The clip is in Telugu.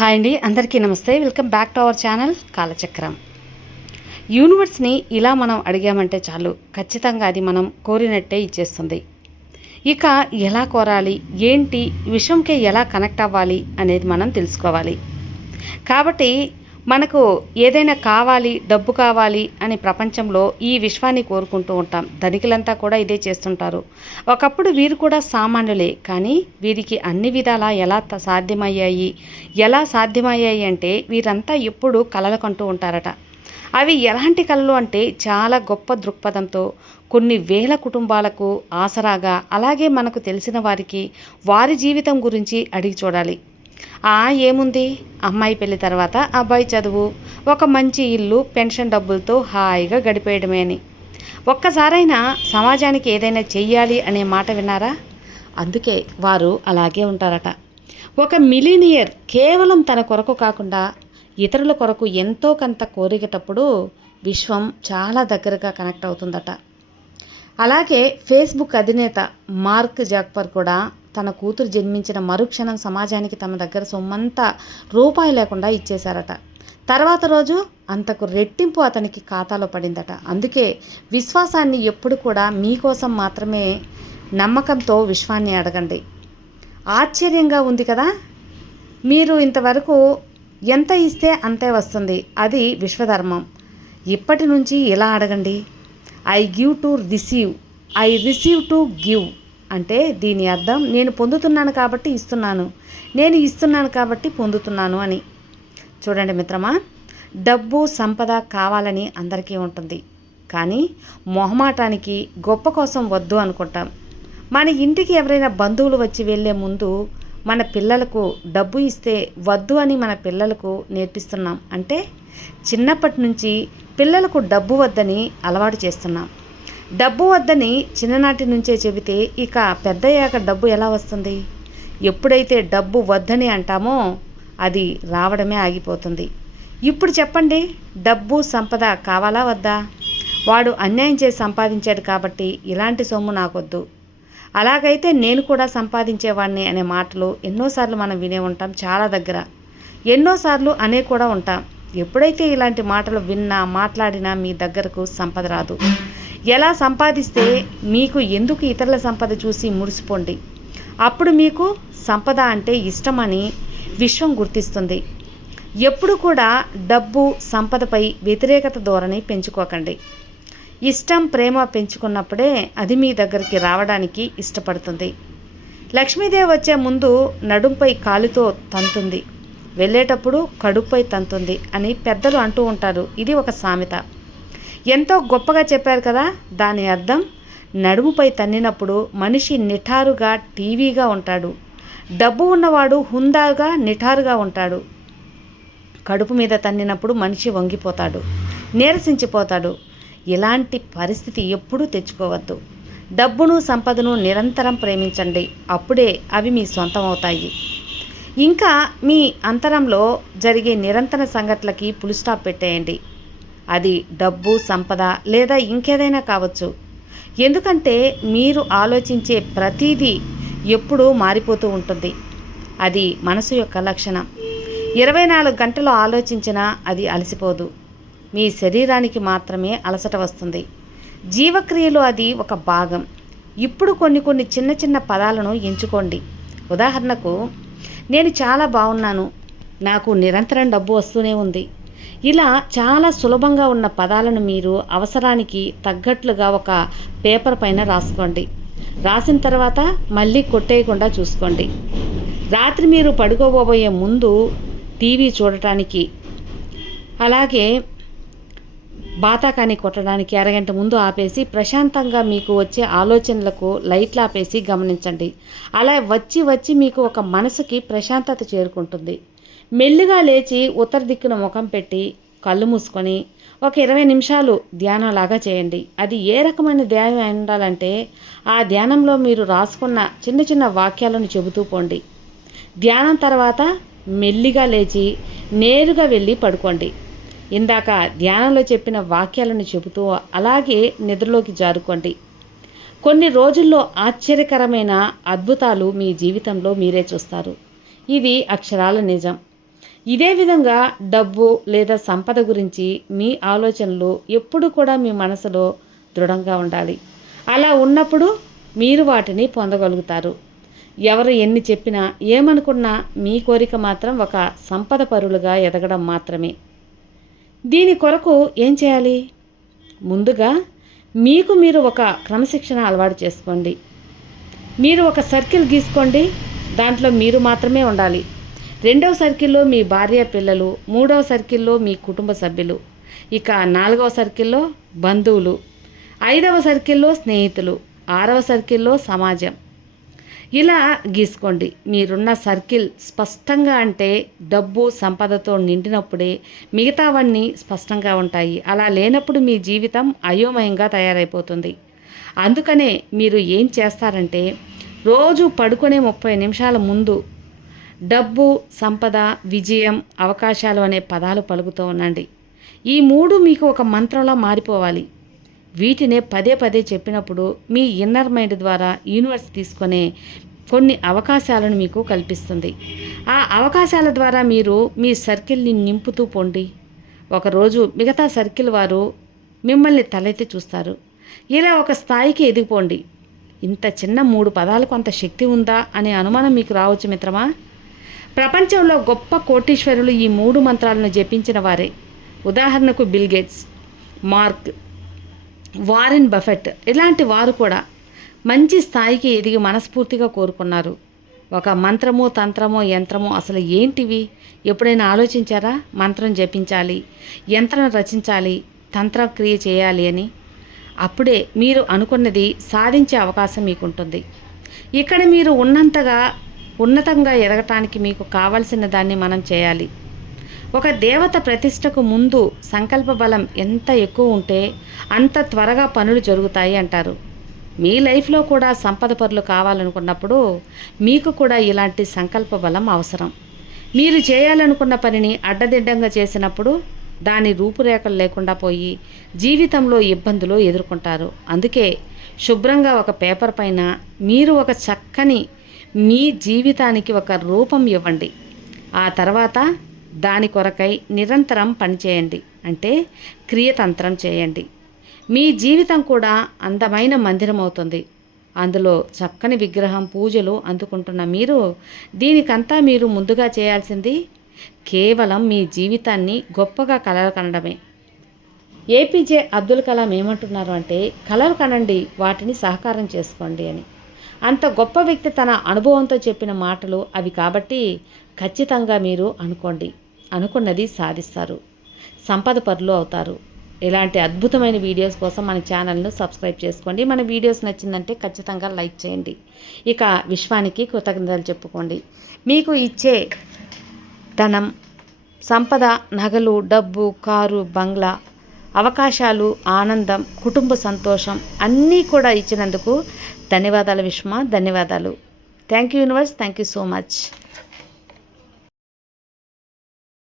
హాయ్ అండి, అందరికీ నమస్తే. Welcome back to our channel Kalachakram. యూనివర్స్ని ఇలా మనం అడిగామంటే చాలు, ఖచ్చితంగా అది మనం కోరినట్టే ఇచ్చేస్తుంది. ఇక ఎలా కోరాలి, ఏంటి, విషయంకే ఎలా కనెక్ట్ అవ్వాలి అనేది మనం తెలుసుకోవాలి. కాబట్టి మనకు ఏదైనా కావాలి, డబ్బు కావాలి అని ప్రపంచంలో ఈ విశ్వాన్ని కోరుకుంటూ ఉంటాం. ధనికులంతా కూడా ఇదే చేస్తుంటారు. ఒకప్పుడు వీరు కూడా సామాన్యులే, కానీ వీరికి అన్ని విధాలా ఎలా సాధ్యమయ్యాయి అంటే వీరంతా ఎప్పుడు కలలు కంటూ ఉంటారట. అవి ఎలాంటి కళలు అంటే చాలా గొప్ప దృక్పథంతో కొన్ని వేల కుటుంబాలకు ఆసరాగా, అలాగే మనకు తెలిసిన వారికి వారి జీవితం గురించి అడిగి చూడాలి. ఏముంది, అమ్మాయి పెళ్లి తర్వాత అబ్బాయి చదువు, ఒక మంచి ఇల్లు, పెన్షన్ డబ్బులతో హాయిగా గడిపేయడమే అని. ఒక్కసారైనా సమాజానికి ఏదైనా చెయ్యాలి అనే మాట విన్నారా? అందుకే వారు అలాగే ఉంటారట. ఒక మిలీనియర్ కేవలం తన కొరకు కాకుండా ఇతరుల కొరకు ఎంతో కొంత కోరికటప్పుడు విశ్వం చాలా దగ్గరగా కనెక్ట్ అవుతుందట. అలాగే ఫేస్బుక్ అధినేత మార్క్ జక్బర్గ్ కూడా తన కూతురు జన్మించిన మరుక్షణం సమాజానికి తమ దగ్గర సొమ్మంతా రూపాయి లేకుండా ఇచ్చేశారట. తర్వాత రోజు అంతకు రెట్టింపు అతనికి ఖాతాలో పడిందట. అందుకే విశ్వాసాన్ని ఎప్పుడు కూడా మీకోసం మాత్రమే నమ్మకంతో విశ్వాన్ని అడగండి. ఆశ్చర్యంగా ఉంది కదా, మీరు ఇంతవరకు ఎంత ఇస్తే అంతే వస్తుంది, అది విశ్వధర్మం. ఇప్పటి నుంచి ఇలా అడగండి, I give to receive, I receive to give. అంటే దీని అర్థం, నేను పొందుతున్నాను కాబట్టి ఇస్తున్నాను, నేను ఇస్తున్నాను కాబట్టి పొందుతున్నాను అని. చూడండి మిత్రమా, డబ్బు సంపద కావాలని అందరికీ ఉంటుంది, కానీ మొహమాటానికి గొప్ప కోసం వద్దు అనుకుంటాం. మన ఇంటికి ఎవరైనా బంధువులు వచ్చి వెళ్ళే ముందు మన పిల్లలకు డబ్బు ఇస్తే వద్దు అని మన పిల్లలకు నేర్పిస్తున్నాం. అంటే చిన్నప్పటి నుంచి పిల్లలకు డబ్బు వద్దని అలవాటు చేస్తున్నాం. డబ్బు వద్దని చిన్ననాటి నుంచే చెబితే ఇక పెద్దయ్యాక డబ్బు ఎలా వస్తుంది? ఎప్పుడైతే డబ్బు వద్దని అంటామో అది రావడమే ఆగిపోతుంది. ఇప్పుడు చెప్పండి, డబ్బు సంపద కావాలా వద్దా? వాడు అన్యాయం చేసి సంపాదించాడు కాబట్టి ఇలాంటి సొమ్ము నాకొద్దు, అలాగైతే నేను కూడా సంపాదించేవాడిని అనే మాటలు ఎన్నోసార్లు మనం వినే ఉంటాం. చాలా దగ్గర ఎన్నోసార్లు అనే కూడా ఉంటాం. ఎప్పుడైతే ఇలాంటి మాటలు విన్నా, మాట్లాడినా మీ దగ్గరకు సంపద రాదు. ఎలా సంపాదిస్తే మీకు ఎందుకు ఇతరుల సంపద చూసి మురిసిపోండి. అప్పుడు మీకు సంపద అంటే ఇష్టమని విశ్వం గుర్తిస్తుంది. ఎప్పుడు కూడా డబ్బు సంపదపై వ్యతిరేకత ధోరణి పెంచుకోకండి. ఇష్టం, ప్రేమ పెంచుకున్నప్పుడే అది మీ దగ్గరికి రావడానికి ఇష్టపడుతుంది. లక్ష్మీదేవి వచ్చే ముందు నడుంపై కాలుతో తంతుంది, వెళ్ళేటప్పుడు కడుపుపై తంతుంది అని పెద్దలు అంటూ ఉంటారు. ఇది ఒక సామెత. ఎంతో గొప్పగా చెప్పారు కదా. దాని అర్థం, నడుముపై తన్నినప్పుడు మనిషి నిఠారుగా, టీవీగా ఉంటాడు. డబ్బు ఉన్నవాడు హుందాగా, నిఠారుగా ఉంటాడు. కడుపు మీద తన్నినప్పుడు మనిషి వంగిపోతాడు, నీరసించిపోతాడు. ఇలాంటి పరిస్థితి ఎప్పుడూ తెచ్చుకోవద్దు. డబ్బును సంపదను నిరంతరం ప్రేమించండి, అప్పుడే అవి మీ సొంతం అవుతాయి. ఇంకా మీ అంతరంలో జరిగే నిరంతర సంఘటనలకి ఫుల్ స్టాప్ పెట్టేయండి. అది డబ్బు, సంపద లేదా ఇంకేదైనా కావచ్చు. ఎందుకంటే మీరు ఆలోచించే ప్రతిదీ ఎప్పుడూ మారిపోతూ ఉంటుంది. అది మనసు యొక్క లక్షణం. 24 గంటలు ఆలోచించినా అది అలసిపోదు. మీ శరీరానికి మాత్రమే అలసట వస్తుంది. జీవక్రియలో అది ఒక భాగం. ఇప్పుడు కొన్ని చిన్న చిన్న పదాలను ఎంచుకోండి. ఉదాహరణకు, నేను చాలా బాగున్నాను, నాకు నిరంతరం డబ్బు వస్తూనే ఉంది. ఇలా చాలా సులభంగా ఉన్న పదాలను మీరు అవసరానికి తగ్గట్లుగా ఒక పేపర్ పైన రాసుకోండి. రాసిన తర్వాత మళ్ళీ కొట్టేయకుండా చూసుకోండి. రాత్రి మీరు పడుకోబోయే ముందు టీవీ చూడటానికి, అలాగే బాతాకాని కొట్టడానికి అరగంట ముందు ఆపేసి ప్రశాంతంగా మీకు వచ్చే ఆలోచనలకు లైట్లు ఆపేసి గమనించండి. అలా వచ్చి మీకు ఒక మనసుకి ప్రశాంతత చేరుకుంటుంది. మెల్లిగా లేచి ఉత్తర దిక్కున ముఖం పెట్టి కళ్ళు మూసుకొని ఒక 20 నిమిషాలు ధ్యానంలాగా చేయండి. అది ఏ రకమైన ధ్యానం ఉండాలంటే, ఆ ధ్యానంలో మీరు రాసుకున్న చిన్న చిన్న వాక్యాలను చెబుతూ పోండి. ధ్యానం తర్వాత మెల్లిగా లేచి నేరుగా వెళ్ళి పడుకోండి. ఇందాక ధ్యానంలో చెప్పిన వాక్యాలను చెబుతూ అలాగే నిద్రలోకి జారుకోండి. కొన్ని రోజుల్లో ఆశ్చర్యకరమైన అద్భుతాలు మీ జీవితంలో మీరే చూస్తారు. ఇది అక్షరాల నిజం. ఇదే విధంగా డబ్బు లేదా సంపద గురించి మీ ఆలోచనలు ఎప్పుడు కూడా మీ మనసులో దృఢంగా ఉండాలి. అలా ఉన్నప్పుడు మీరు వాటిని పొందగలుగుతారు. ఎవరు ఎన్ని చెప్పినా ఏమనుకున్నా మీ కోరిక మాత్రం ఒక సంపద పరులుగా ఎదగడం మాత్రమే. దీని కొరకు ఏం చేయాలి? ముందుగా మీకు మీరు ఒక క్రమశిక్షణ అలవాటు చేసుకోండి. మీరు ఒక సర్కిల్ గీసుకోండి. దాంట్లో మీరు మాత్రమే ఉండాలి. రెండవ సర్కిల్లో మీ భార్య పిల్లలు, మూడవ సర్కిల్లో మీ కుటుంబ సభ్యులు, ఇక నాలుగవ సర్కిల్లో బంధువులు, ఐదవ సర్కిల్లో స్నేహితులు, ఆరవ సర్కిల్లో సమాజం. ఇలా గీసుకోండి. మీరున్న సర్కిల్ స్పష్టంగా అంటే డబ్బు సంపదతో నిండినప్పుడే మిగతావన్నీ స్పష్టంగా ఉంటాయి. అలా లేనప్పుడు మీ జీవితం అయోమయంగా తయారైపోతుంది. అందుకనే మీరు ఏం చేస్తారంటే రోజు పడుకునే 30 నిమిషాల ముందు డబ్బు, సంపద, విజయం, అవకాశాలు అనే పదాలు పలుకుతూ ఉండండి. ఈ మూడు మీకు ఒక మంత్రంలా మారిపోవాలి. వీటినే పదే పదే చెప్పినప్పుడు మీ ఇన్నర్ మైండ్ ద్వారా యూనివర్స్ తీసుకునే కొన్ని అవకాశాలను మీకు కల్పిస్తుంది. ఆ అవకాశాల ద్వారా మీరు మీ సర్కిల్ని నింపుతూ పొండి. ఒకరోజు మిగతా సర్కిల్ వారు మిమ్మల్ని తలెత్తి చూస్తారు. ఇలా ఒక స్థాయికి ఎదిగిపోండి. ఇంత చిన్న 3 పదాలకు అంత శక్తి ఉందా అనే అనుమానం మీకు రావచ్చు మిత్రమా. ప్రపంచంలో గొప్ప కోటీశ్వరులు ఈ 3 మంత్రాలను జపించిన వారే. ఉదాహరణకు bill gates, mark, Warren Buffett ఇలాంటి వారు కూడా మంచి స్థాయికి ఎదిగి మనస్ఫూర్తిగా కోరుకున్నారు. ఒక మంత్రము, తంత్రము, యంత్రము అసలు ఏంటివి ఎప్పుడైనా ఆలోచించారా? మంత్రం జపించాలి, యంత్రం రచించాలి, తంత్రక్రియ చేయాలి అని. అప్పుడే మీరు అనుకున్నది సాధించే అవకాశం మీకుంటుంది. ఇక్కడ మీరు ఉన్నతంగా ఎదగటానికి మీకు కావలసిన దాన్ని మనం చేయాలి. ఒక దేవత ప్రతిష్టకు ముందు సంకల్ప బలం ఎంత ఎక్కువ ఉంటే అంత త్వరగా పనులు జరుగుతాయి అంటారు. మీ లైఫ్లో కూడా సంపద పరులు కావాలనుకున్నప్పుడు మీకు కూడా ఇలాంటి సంకల్ప బలం అవసరం. మీరు చేయాలనుకున్న పనిని అడ్డదిడ్డంగా చేసినప్పుడు దాని రూపురేఖలు లేకుండా పోయి జీవితంలో ఇబ్బందులు ఎదుర్కొంటారు. అందుకే శుభ్రంగా ఒక పేపర్ పైన మీరు ఒక చక్కని మీ జీవితానికి ఒక రూపం ఇవ్వండి. ఆ తర్వాత దాని కొరకై నిరంతరం పనిచేయండి. అంటే క్రియతంత్రం చేయండి. మీ జీవితం కూడా అందమైన మందిరం అవుతుంది. అందులో చక్కని విగ్రహం, పూజలు అందుకుంటున్న దీనికంతా మీరు ముందుగా చేయాల్సింది కేవలం మీ జీవితాన్ని గొప్పగా కలలు కనడమే. ఏపీజే అబ్దుల్ కలాం ఏమంటున్నారు అంటే, కలలు కనండి, వాటిని సహకారం చేసుకోండి అని. అంత గొప్ప వ్యక్తి తన అనుభవంతో చెప్పిన మాటలు అవి. కాబట్టి ఖచ్చితంగా మీరు అనుకున్నది సాధిస్తారు, సంపద పరులు అవుతారు. ఇలాంటి అద్భుతమైన వీడియోస్ కోసం మన ఛానల్ను సబ్స్క్రైబ్ చేసుకోండి. మన వీడియోస్ నచ్చిందంటే ఖచ్చితంగా లైక్ చేయండి. ఇక విశ్వానికి కృతజ్ఞతలు చెప్పుకోండి. మీకు ఇచ్చే ధనం, సంపద, నగలు, డబ్బు, కారు, బంగ్లా, అవకాశాలు, ఆనందం, కుటుంబ సంతోషం అన్నీ కూడా ఇచ్చినందుకు ధన్యవాదాలు విశ్వ. ధన్యవాదాలు. Thank you universe. Thank you so much.